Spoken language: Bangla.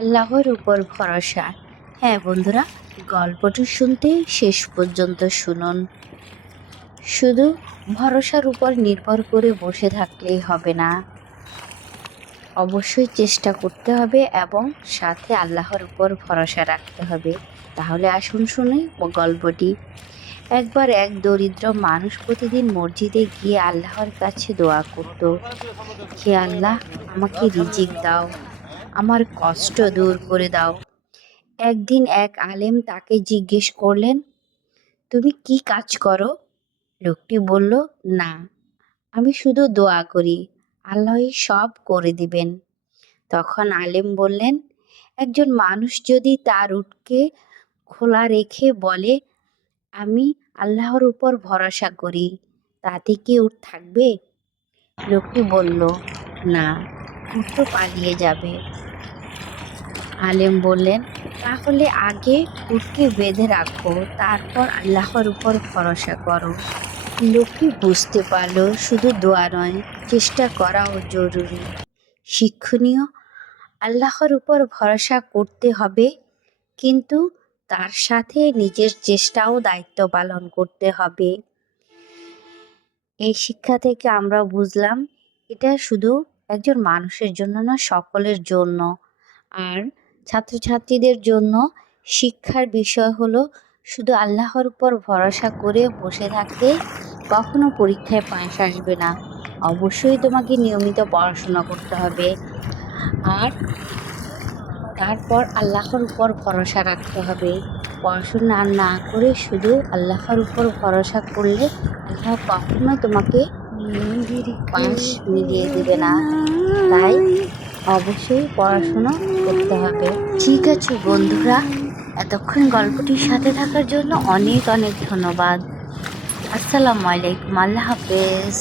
আল্লাহর উপর ভরসা। হ্যাঁ বন্ধুরা, গল্পটি শুনতে শেষ পর্যন্ত শুনুন। শুধু ভরসার উপর নির্ভর করে বসে থাকলেই হবে না, অবশ্যই চেষ্টা করতে হবে এবং সাথে আল্লাহর উপর ভরসা রাখতে হবে। তাহলে আসুন শুনি গল্পটি। একবার এক দরিদ্র মানুষ প্রতিদিন মসজিদে গিয়ে আল্লাহর কাছে দোয়া করত, হে আল্লাহ, আমাকে রিজিক দাও, আমার কষ্ট দূর করে দাও। একদিন এক আলেম তাকে জিজ্ঞেস করলেন, তুমি কি কাজ করো? লোকটি বলল, না, আমি শুধু দোয়া করি, আল্লাহই সব করে দিবেন। তখন আলেম বললেন, একজন মানুষ যদি তার উটকে খোলা রেখে বলে, আমি আল্লাহর উপর ভরসা করি, তাতে কি উট থাকবে? লোকটি বলল, না, উট তো পালিয়ে যাবে। আলেম বললেন, তাহলে আগে উটকে বেঁধে রাখো, তারপর আল্লাহর উপর ভরসা করো। লোকটি বুঝতে পারল শুধু দোয়া নয়, চেষ্টা করাও জরুরি। শিক্ষণীয়, আল্লাহর উপর ভরসা করতে হবে, কিন্তু তার সাথে নিজের চেষ্টাও দায়িত্ব পালন করতে হবে। এই শিক্ষা থেকে আমরা বুঝলাম, এটা শুধু একজন মানুষের জন্য না, সকলের জন্য। আর ছাত্রছাত্রীদের জন্য শিক্ষার বিষয় হলো, শুধু আল্লাহর উপর ভরসা করে বসে থাকলে কখনো পরীক্ষায় পাশ আসবে না। অবশ্যই তোমাকে নিয়মিত পড়াশোনা করতে হবে, আর তারপর আল্লাহর উপর ভরসা রাখতে হবে। পড়াশোনা না করে শুধু আল্লাহর উপর ভরসা করলে আল্লাহ কখনো তোমাকে পাশ মিলিয়ে দিবে না। তাই অবশ্যই পড়াশোনা করতে হবে। ঠিক আছে বন্ধুরা, এতক্ষণ গল্পটির সাথে থাকার জন্য অনেক অনেক ধন্যবাদ। আসসালামু আলাইকুম, আল্লাহ হাফেজ।